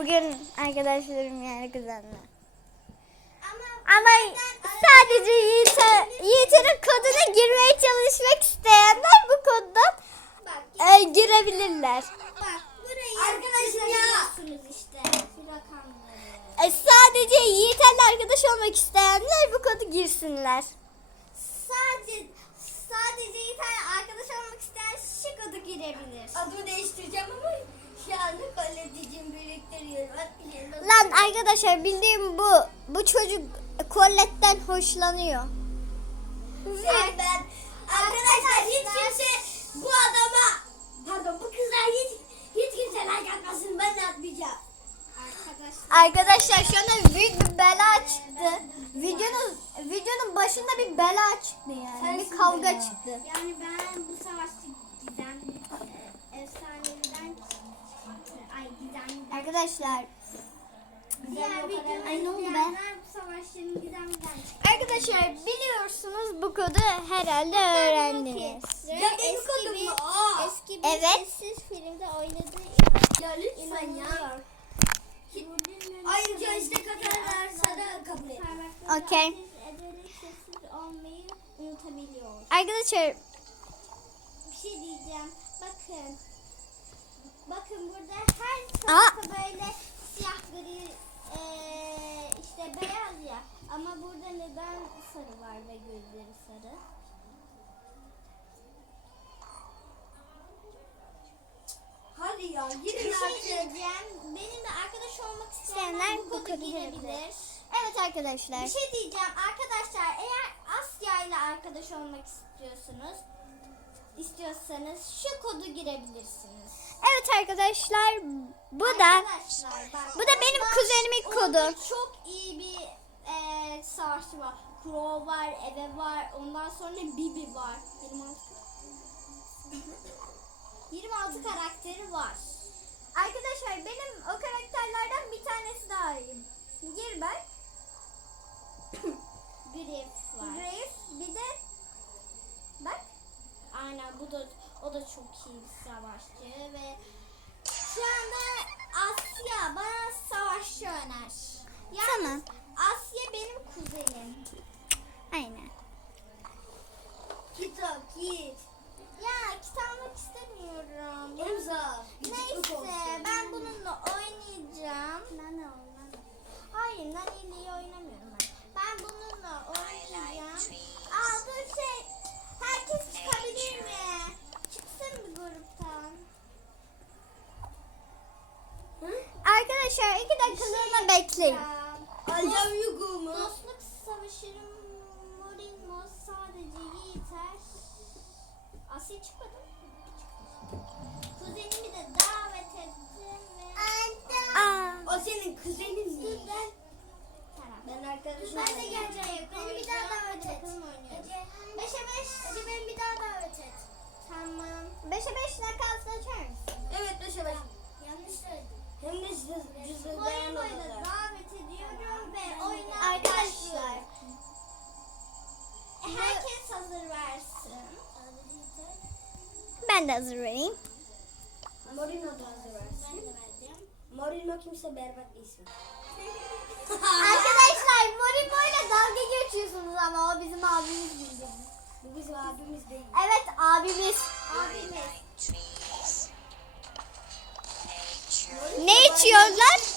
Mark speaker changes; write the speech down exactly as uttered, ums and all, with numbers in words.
Speaker 1: bugün arkadaşlarım yani kuzenler. Ama sadece Yiğit'e, Yiğit'in koduna girmeye çalışmak isteyenler bu koddan e, girebilirler.
Speaker 2: Bak burayı arkadaşlar yazıyorsunuz işte şu rakamları.
Speaker 1: E, sadece Yiğit'le arkadaş olmak isteyenler bu kodu girsinler.
Speaker 2: Sadece sadece bir tane arkadaş olmak isteyen şu kodu girebilir.
Speaker 3: Adımı değiştireceğim ama şu anda kolleticiğim biriktiriyorum.
Speaker 1: Lan arkadaşlar bildiğim bu. Bu çocuk Colette'den hoşlanıyor.
Speaker 3: Şey ben arkadaşlar hiç kimse bu adama pardon bu kıza hiç hiç kimse like atmasın, ben de atmayacağım.
Speaker 2: Arkadaşlar.
Speaker 1: Arkadaşlar şu anda büyük bir bela çıktı. Videonun videonun başında bir bela çıktı yani.
Speaker 3: Sensin
Speaker 1: bir kavga
Speaker 3: bela.
Speaker 1: çıktı.
Speaker 2: Yani ben bu savaşçı gizem e, efsaneviden çıktı. Ay gizemden.
Speaker 1: Arkadaşlar
Speaker 2: Diğer videoları
Speaker 1: Ay, ne oldu be?
Speaker 2: izleyenler bu savaşçının gizemden çıktı.
Speaker 1: Arkadaşlar biliyorsunuz bu kodu herhalde öğrendiniz.
Speaker 3: Ya benim
Speaker 2: Eski
Speaker 3: kodum
Speaker 2: bir,
Speaker 3: mu? Aa.
Speaker 2: eski bir
Speaker 1: Evet.
Speaker 2: sessiz filmde oynadığı
Speaker 3: Ya lütfen ya. Ayrıca işte katarlarsa da kabul et.
Speaker 1: Okey.
Speaker 2: Ederek sessiz olmayı unutabiliyor.
Speaker 1: Arkadaşlar
Speaker 2: Bir şey diyeceğim. Bakın. Bakın burada her
Speaker 1: Aa.
Speaker 2: tarafı böyle siyah gri eee, işte beyaz ya. Ama burada neden sarı var ve gözleri sarı?
Speaker 3: Hadi ya
Speaker 2: Bir
Speaker 3: girin
Speaker 2: şey
Speaker 3: artık.
Speaker 2: diyeceğim. Benimle arkadaş olmak isteyenler
Speaker 1: İsteyenler
Speaker 2: bu
Speaker 1: bu
Speaker 2: kodu
Speaker 1: kodu
Speaker 2: girebilir.
Speaker 1: girebilir. Evet arkadaşlar.
Speaker 2: Bir şey diyeceğim arkadaşlar, eğer Asya ile arkadaş olmak istiyorsunuz istiyorsanız şu kodu girebilirsiniz.
Speaker 1: Evet arkadaşlar bu da
Speaker 2: Arkadaşlar, bak,
Speaker 1: bu da benim
Speaker 2: onda-
Speaker 1: kuzenimin
Speaker 2: onda
Speaker 1: kodu.
Speaker 2: çok iyi bir e, savaşçı var. Crow var, Eve var, ondan sonra Bibi var. yirmi altı yirmi altı karakteri var.
Speaker 1: Arkadaşlar benim o karakterlerden bir tanesi daha iyi. Gir bak.
Speaker 2: Griff var.
Speaker 1: Grace bir de bak.
Speaker 2: Aynen, bu da o da çok iyi bir savaşçı ve şu anda Asya bana savaşçı öner. Yani
Speaker 1: Tamam.
Speaker 2: Asya benim kuzenim.
Speaker 1: Aynen.
Speaker 3: Kitap git.
Speaker 2: Ya kit almak istemiyorum.
Speaker 3: Emza.
Speaker 2: Neyse ben bununla oynayacağım. Nane olmaz. Hayır, Nane ile iyi oynamıyorum ben. Ben bununla oynayacağım. Aa dur şey. Herkes çıkabilir mi? Çıksın bir gruptan.
Speaker 1: Arkadaşlar iki dakikalığına bekleyin.
Speaker 2: Ya,
Speaker 3: I love you Gumu.
Speaker 2: Dostluk savaşırım. Morino sadece yeter. Asya çıkmadı mı? Kuzenimi de davet ettim ve...
Speaker 1: Aa,
Speaker 3: O senin kuzenin mi?
Speaker 2: Tamam.
Speaker 3: Ben arkadaşım.
Speaker 2: Ben de geleceğim. Beni bir daha davet et. Beşe beş. Hadi beni bir daha davet et. Tamam.
Speaker 1: beşe beş nakavs açar mısın?
Speaker 3: Evet beşe beş.
Speaker 2: Yanlış söyledim.
Speaker 3: Hem de cüz, cüzdanı
Speaker 2: Morino'yu da
Speaker 3: dayanamadılar.
Speaker 2: davet ediyorum ve oyuna
Speaker 1: Arkadaşlar.
Speaker 2: başlıyoruz. Herkes hazır versin.
Speaker 1: Ben de hazır vereyim.
Speaker 3: Morino da hazır versin.
Speaker 2: Ben de verdim.
Speaker 3: Morino kimse berbat bir isim.
Speaker 1: Arkadaşlar Morimo ile dalga geçiyorsunuz ama o bizim abimiz bildiğiniz.
Speaker 3: Bu bizim abimiz değil.
Speaker 1: Evet abimiz.
Speaker 2: Abimiz.
Speaker 1: Ne içiyorlar?